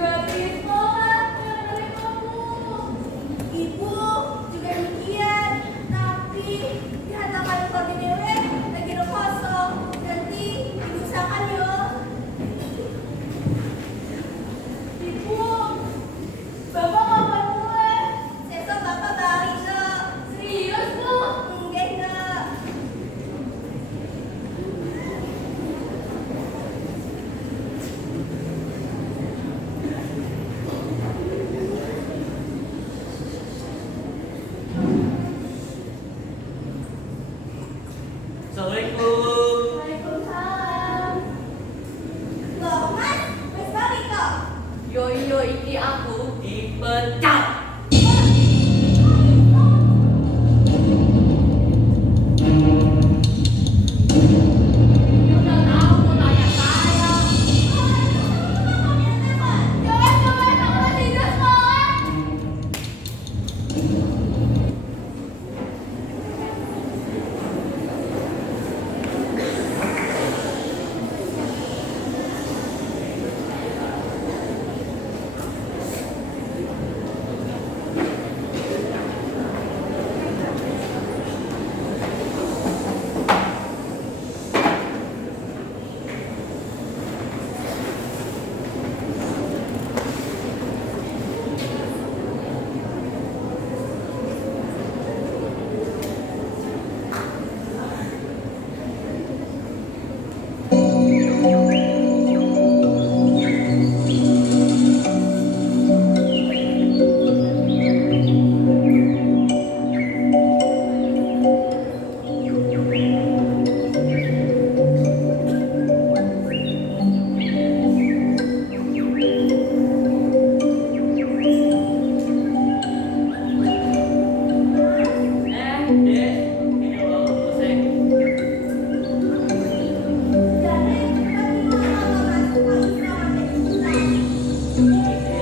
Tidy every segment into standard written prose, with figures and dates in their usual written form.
gratis sekolah dari kamu. Ibu juga demikian, tapi di hadapan keluarga dewe lagi ada kosong. Nanti diusahakan yuk. Ibu, bapak kapan mulai? Besok bapak balik ke. Serius bu? Enggak. Assalamualaikum. Waalaikumsalam. Loh mas, wes balik kok. Yo iki aku dipecat. Udah tahu mau tanya saya. Coba kamu tidak sekolah. Dek, ini loh selesai. Jadi kita gimana mas? Kalau sama kayak kita.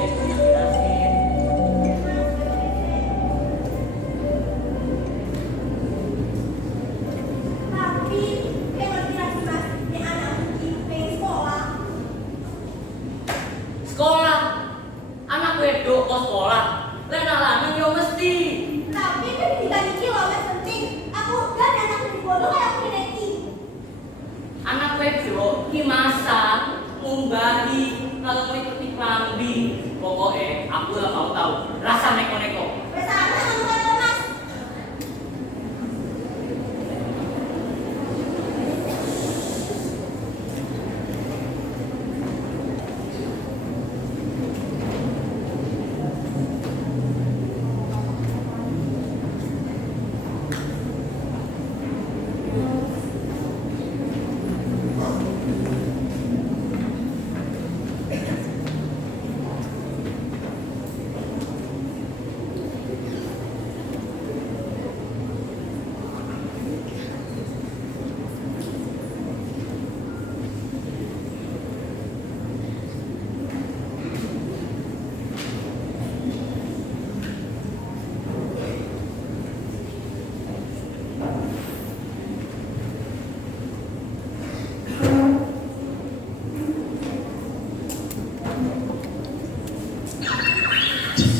Dek, jelasin. Tapi kayak ngerti lagi mas, ini anak uji pengen sekolah. Sekolah. Anak wedo kok sekolah. Lena lanang yo mesti. Tapi pendidikan ini loh mas penting. Aku kan anak uji bodoh kayak aku dineti. Anak wedo ki masak, ngumbahi, kalau mau ikuti klambi. Pokoknya aku lah mau tahu rasa neko-neko. Wes apa kamu kata mas?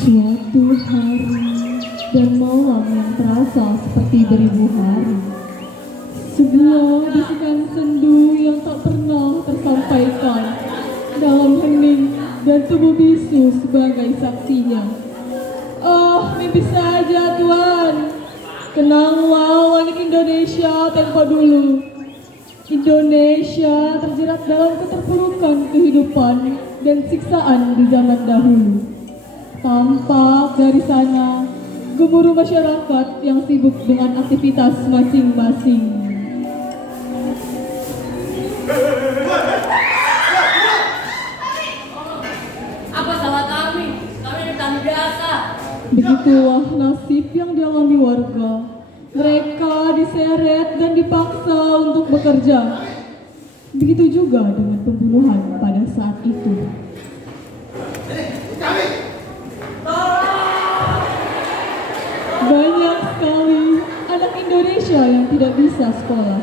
Suatu hari dan malam yang terasa seperti beribu hari. Sebuah bisikan sendu yang tak pernah tersampaikan dalam hening dan tubuh bisu sebagai saksinya. Oh, mimpi saja Tuhan. Kenanglah wanita Indonesia tempo dulu. Indonesia terjerat dalam keterpurukan kehidupan dan siksaan di zaman dahulu. Tampak dari sana gemuruh masyarakat yang sibuk dengan aktivitas masing-masing. Apa salah kami? Kami ini tamu biasa. Begitulah nasib yang dialami warga. Mereka diseret dan dipaksa untuk bekerja. Begitu juga dengan pembunuhan pada saat itu. Banyak sekali anak Indonesia yang tidak bisa sekolah.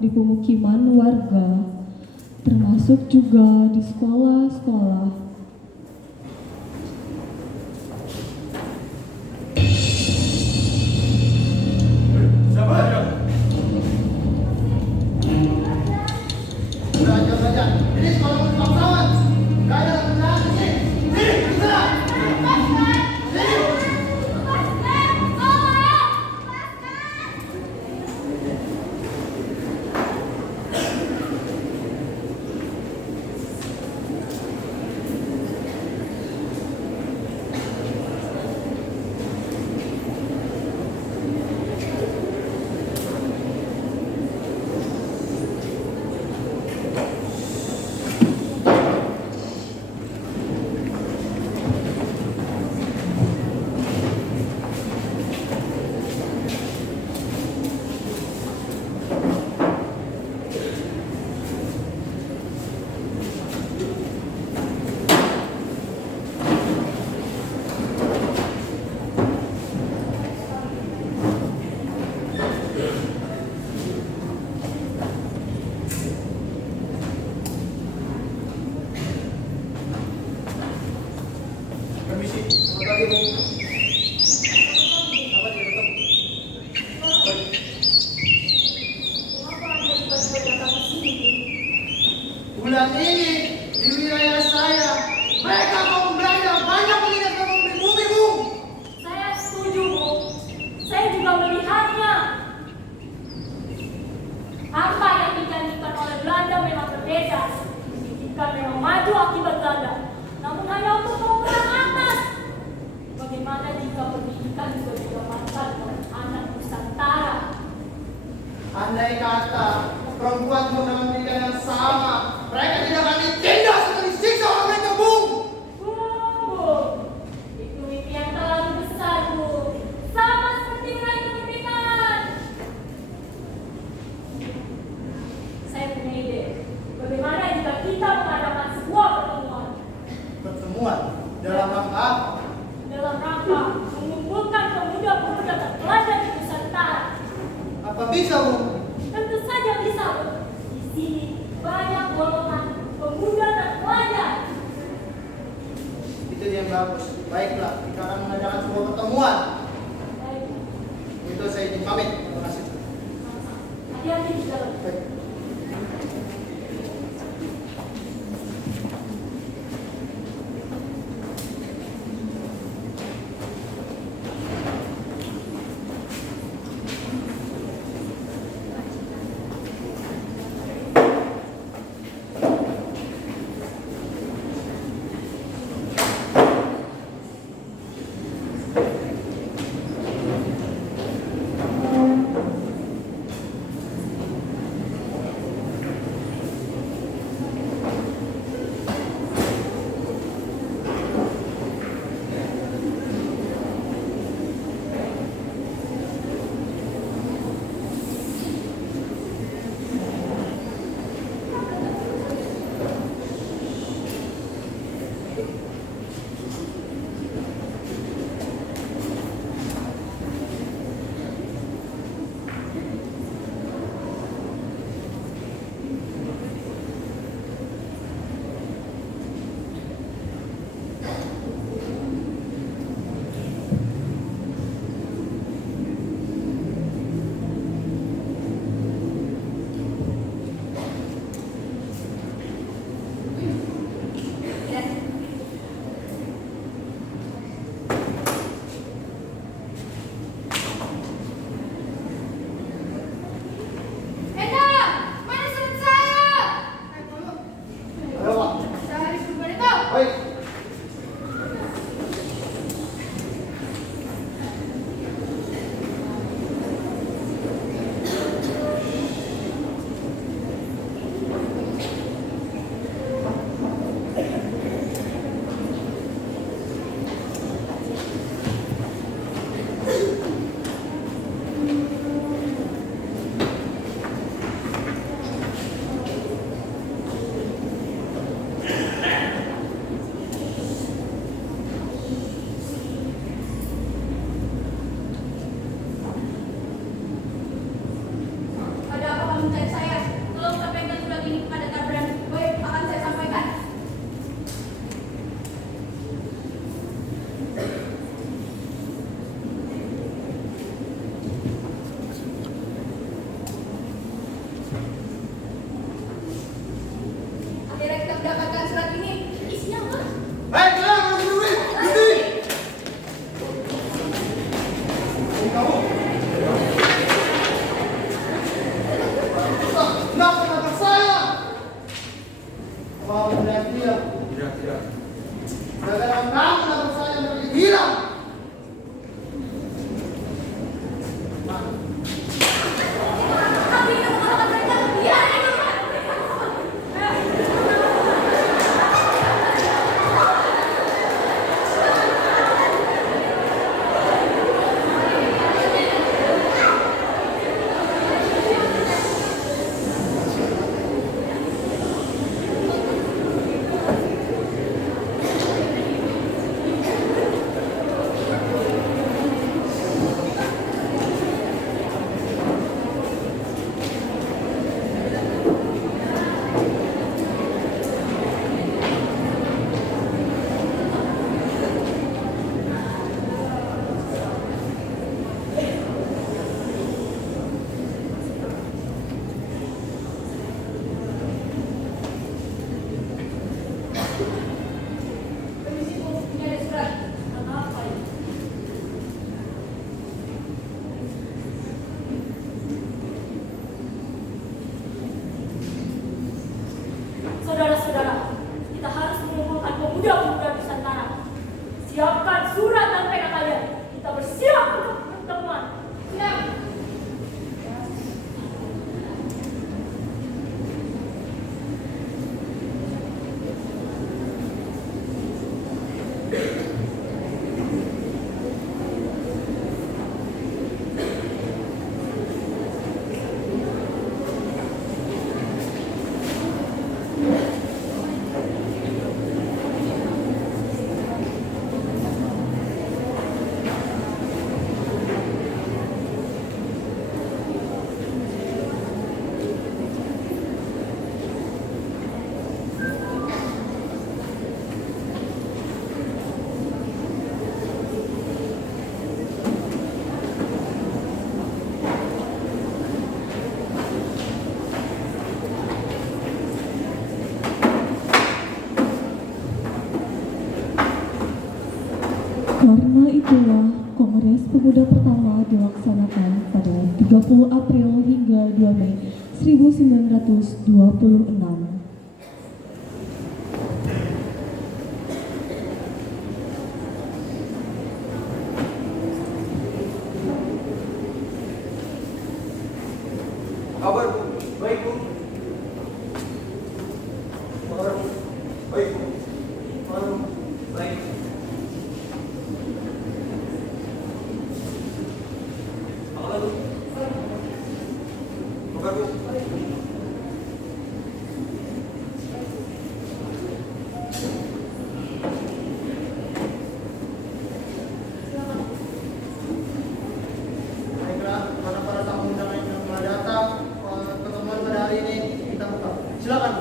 di pemukiman warga, termasuk juga di sekolah-sekolah. Belajar. Ini sekolah bangsawan. Gak ada kerjaan di sini. Sini, bisa. Permisi, selamat pagi Bu. Selamat ya ketemu. Bulan ini di wilayah saya mereka kaum belanda banyak mengingat kaum pribumi Bu. Saya setuju, Bu. Saya juga melihatnya. Apa yang dijanjikan oleh Belanda memang berbeda. Jika memang maju akibat Belanda, namun hanya untuk mengulang atas. Bagaimana jika pendidikan juga didapatkan oleh anak Nusantara? Andai kata perempuan mengalami pendidikan yang sama, mereka tidak akan ditindas atau disiksa oleh mereka Bu. Bu, itu mimpi yang terlalu besar, Bu. Sama seperti meraih kemerdekaan. Saya punya ide. Bagaimana jika kita mengadakan sebuah pertemuan Pertemuan dalam rangka apa? dalam rangka mengumpulkan pemuda-pemuda terpelajar di Nusantara? Apa bisa Bu? Tentu saja bisa, Bu. Di sini banyak golongan pemuda terpelajar. Itu yang bagus. Baiklah, kita akan mengadakan sebuah pertemuan. Baik, Itu saya izin pamit. Terima kasih. sama-sama. Hati-hati di dalam. Baik. tidak. Gara-gara kamu dan saya pergi hilang. Tapi itu mengalahkan mereka. Iya, itu. Kenapa ya? Saudara-saudara, kita harus mengumpulkan pemuda-pemuda Nusantara. Siapkan surat dan pena kalian. Kita bersiap untuk pertemuan. Siap. Karena itulah Kongres Pemuda pertama dilaksanakan pada 30 April hingga 2 Mei 1926. Kabar Bu, baik Bu. Kabar Bu, baik Bu. Kabar Bu, baik. Kabar Bu. Kabar Bu. Baiklah, karena para tamu undangan yang telah datang, pertemuan pada hari ini kita buka. Silakan.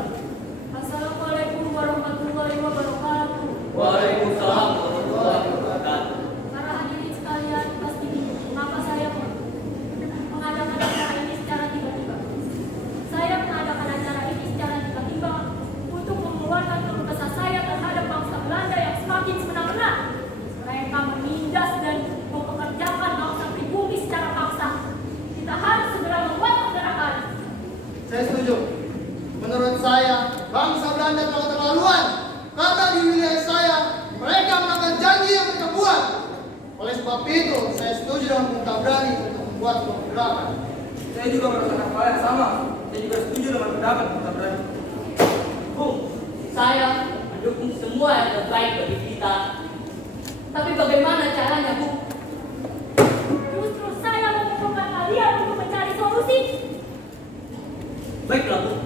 Assalamualaikum warahmatullahi wabarakatuh. Waalaikumsalam warahmatullahi wabarakatuh. Para hadirin sekalian, pasti bingung mengapa saya mengadakan acara ini secara tiba-tiba. Saya mengadakan acara ini secara tiba-tiba untuk mengeluarkan keluh kesah saya terhadap bangsa Belanda yang semakin semena-mena. Mereka menindas dan mempekerjakan bangsa pribumi secara paksa. Kita harus segera membuat pergerakan. Saya setuju. Menurut saya, bangsa Belanda telah terlaluan. Karena di wilayah saya, mereka melanggar janji yang mereka buat. Oleh sebab itu, saya setuju dengan Bung Tabrani untuk membuat sebuah gerakan. Saya juga merasakan hal yang sama. Saya juga setuju dengan pendapat Bung Tabrani. Bung, saya mendukung semua yang terbaik bagi kita. Tapi bagaimana caranya, Bung? Justru saya mengumpulkan kalian untuk mencari solusi. Baiklah, Bung.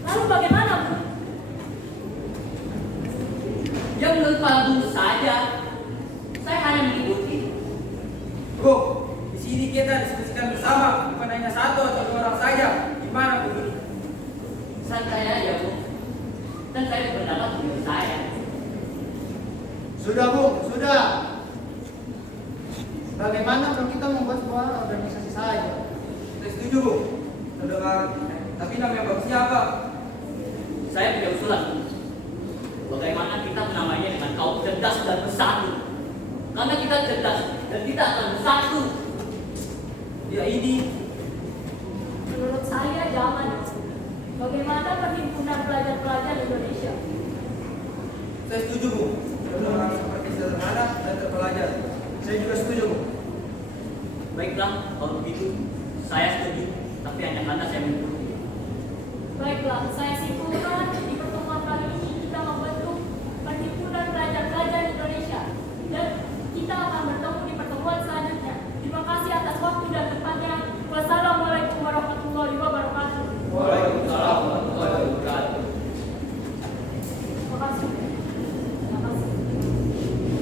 Lalu bagaimana, Bu? Ya menurut Pak Bung saja. Saya hanya mengikuti. Bro, di sini kita diskusikan bersama, bukan hanya satu atau dua orang saja. Gimana begini? Santai aja, Bung. Dan saya berpendapat menurut saya. Sudah, Bung, sudah. Bagaimana kalau kita membuat sebuah organisasi saja? Saya setuju Bu. Terdengar. Tapi nama yang bagus siapa? Saya punya usulan. Bagaimana kita menamainya dengan kaum cerdas dan bersatu? Karena kita cerdas dan kita akan bersatu. Ya ini. Menurut saya zaman. Bagaimana perhimpunan pelajar-pelajar Indonesia? Saya setuju, Bu. Saudara orang seperti sederhana dan terpelajar. Saya juga setuju, Bu. Baiklah, kalau begitu saya setuju, tapi hanya karena saya mengikuti. Baiklah, saya simpulkan di pertemuan kali ini kita membentuk perhimpunan pelajar-pelajar Indonesia dan kita akan bertemu di pertemuan selanjutnya. Terima kasih atas waktu dan tempatnya. Wassalamualaikum warahmatullahi wabarakatuh. Waalaikumsalam warahmatullahi wabarakatuh. Terima kasih. Terima kasih.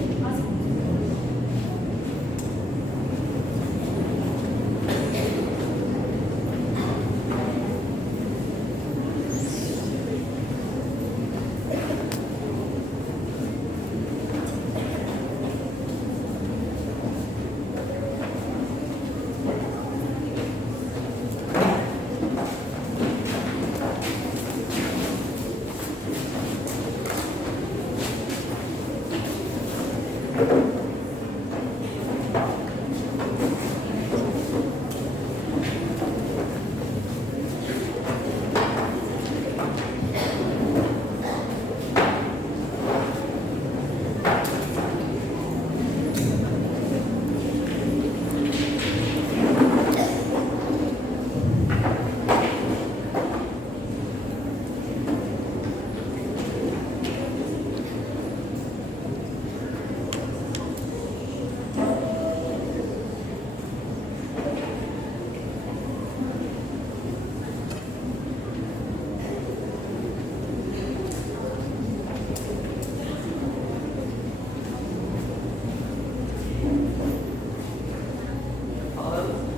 Terima kasih.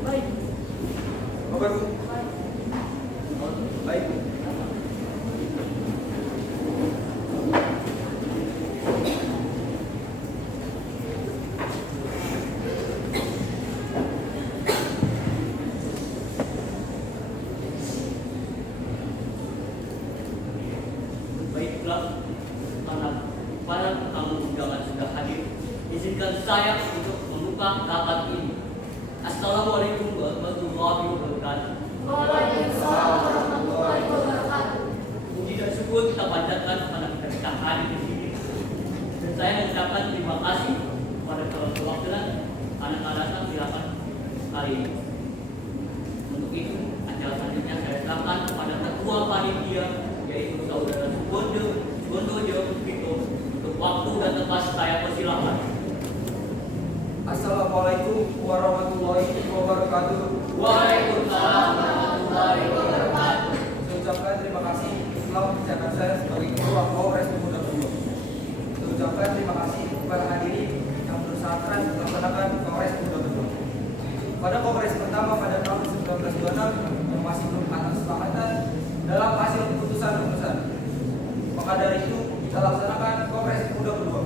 Baik. Kabar, Bu? Baik. Baik, Bu. Baiklah, karena para tamu undangan sudah hadir, izinkan saya untuk membuka rapat ini. Assalamualaikum warahmatullahi wabarakatuh. Waalaikumsalam warahmatullahi wabarakatuh. Puji dan syukur kita panjatkan karena kita bisa hadir di sini. Dan saya mengucapkan terima kasih kepada perwakilan anak-anak silakan kali ini. Untuk itu, acara selanjutnya saya serahkan kepada ketua panitia yaitu saudara Subondo Vito. Untuk waktu dan tempat saya persilahkan. Assalamualaikum warahmatullahi wabarakatuh. Waalaikumsalam warahmatullahi wabarakatuh. Saya ucapkan terima kasih telah mempercayakan saya sebagai ketua Kongres Pemuda Kedua. Saya ucapkan terima kasih kepada hadirin yang berusaha keras melaksanakan Kongres Pemuda Kedua. Pada Kongres pertama pada tahun 1926 yang masih belum ada kesepakatan dalam hasil keputusan. Maka dari itu kita laksanakan Kongres Pemuda Kedua.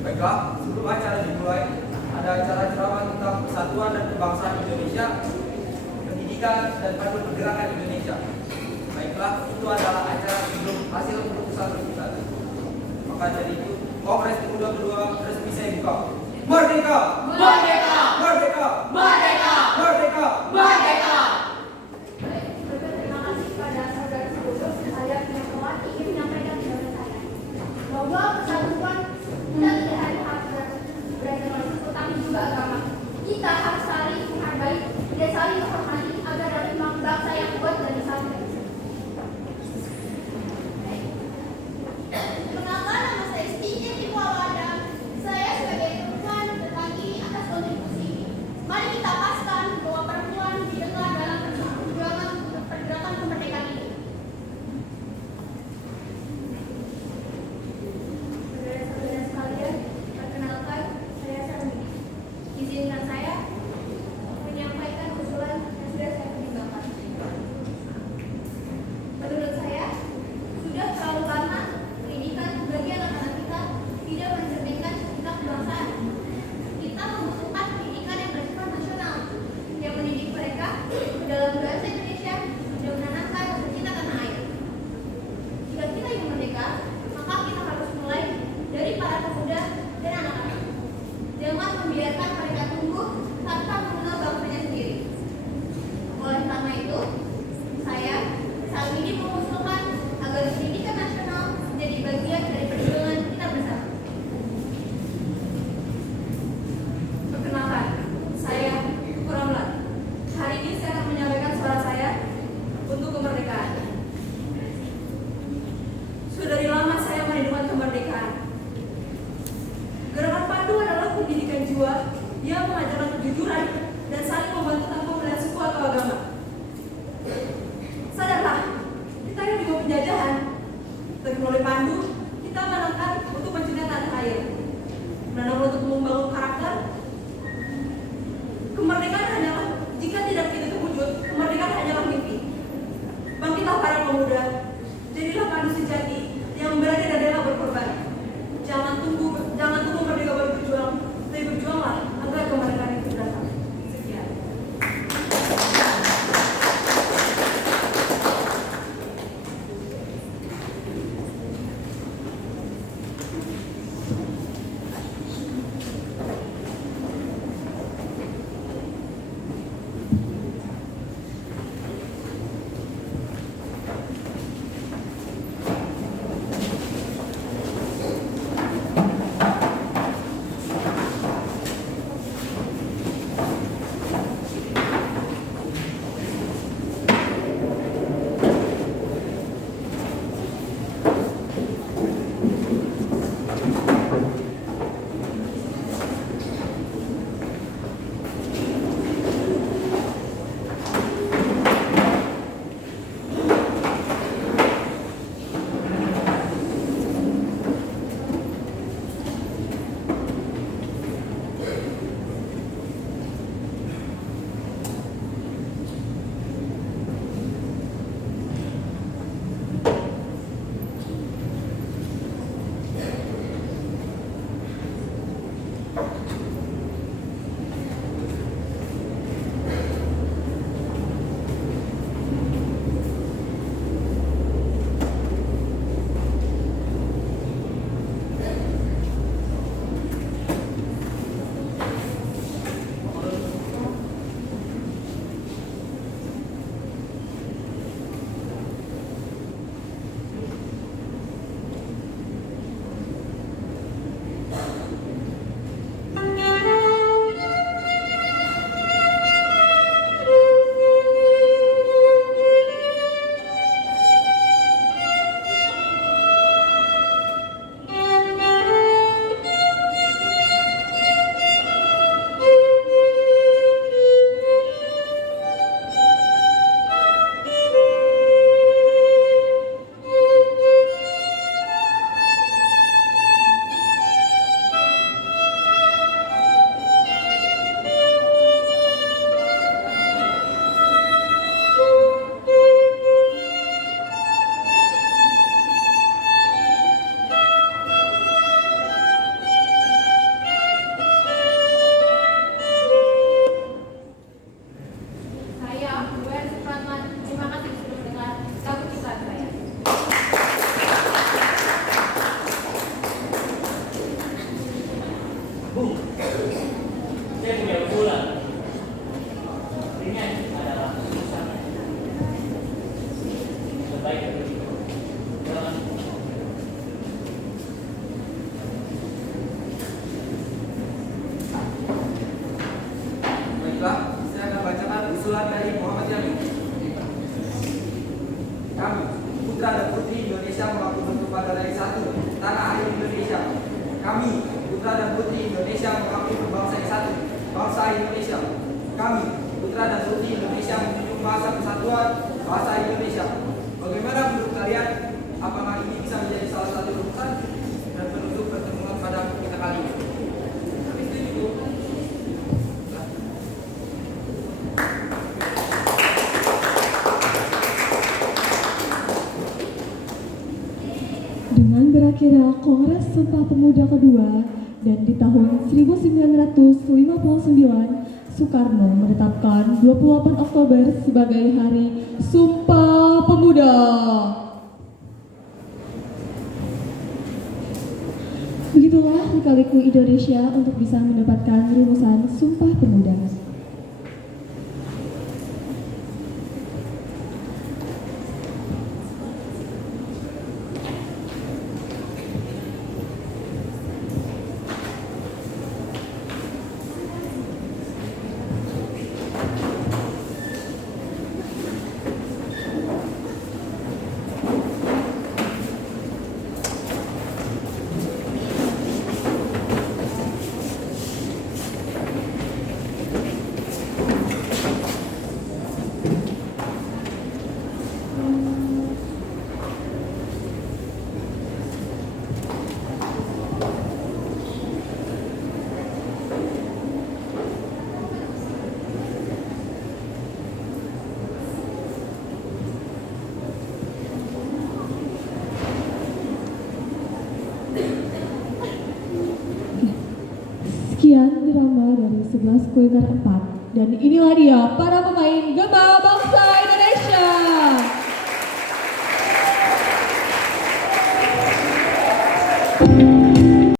Baiklah, sebelum acara dimulai, ada acara ceramah tentang persatuan dan kebangsaan Indonesia, pendidikan dan panduan pergerakan Indonesia. Baiklah, itu adalah acara sebelum hasil keputusan. Maka dari itu, Kongres Pemuda Kedua resmi saya buka. Merdeka! Merdeka! Merdeka! Merdeka! Merdeka! Merdeka! Terima kasih kepada saudara Subondo. Saya dengan hormat ingin menyampaikan kepada saya bahwa persatuan kita tidak hanya harus beragama, tetapi juga agama. Kita harus saling menghargai dan saling menghormati agar dapat membangun bangsa yang kuat dan bersatu. Perkenalkan, nama saya Siti Tiwawada. Saya sebagai perempuan berbagi atas kontribusi ini. Mari kita paskan bahwa perempuan didengar dalam pergerakan kemerdekaan ini. Saudara-saudara sekalian, perkenalkan saya Sarmi. Izinkan saya kita menangkan untuk mencintai tanah air, menanam untuk membangun karakter. Kemerdekaan hanyalah, jika tidak kita terwujud, kemerdekaan hanyalah mimpi. Bangkitlah para pemuda, jadilah pandu sejati yang berani dan rela berkorban. Jangan tunggu merdeka baru berjuang, tapi berjuanglah agar kemerdekaan itu datang. Sekian. Baiklah, saya akan bacakan usulan dari Muhammad Yani. Kami, putra dan putri Indonesia mengaku bersumpah dari satu, tanah air Indonesia. Kami, putra dan putri Indonesia mengaku berbangsa yang satu, bangsa Indonesia. Kami, putra dan putri Indonesia menunjuk bahasa persatuan, bahasa Indonesia. Bagaimana menurut kalian? Apakah ini bisa menjadi salah satu rumusan dan penutup pertemuan pada kita kali ini? Kami setuju. Dengan berakhirnya Kongres Sumpah Pemuda kedua dan di tahun 1959, Soekarno menetapkan 28 Oktober sebagai Hari Sumpah Pemuda. Begitulah lika-liku Indonesia untuk bisa mendapatkan rumusan Sumpah Pemuda. Kelas Kuliner 4. Dan inilah dia para pemain Gema Bangsa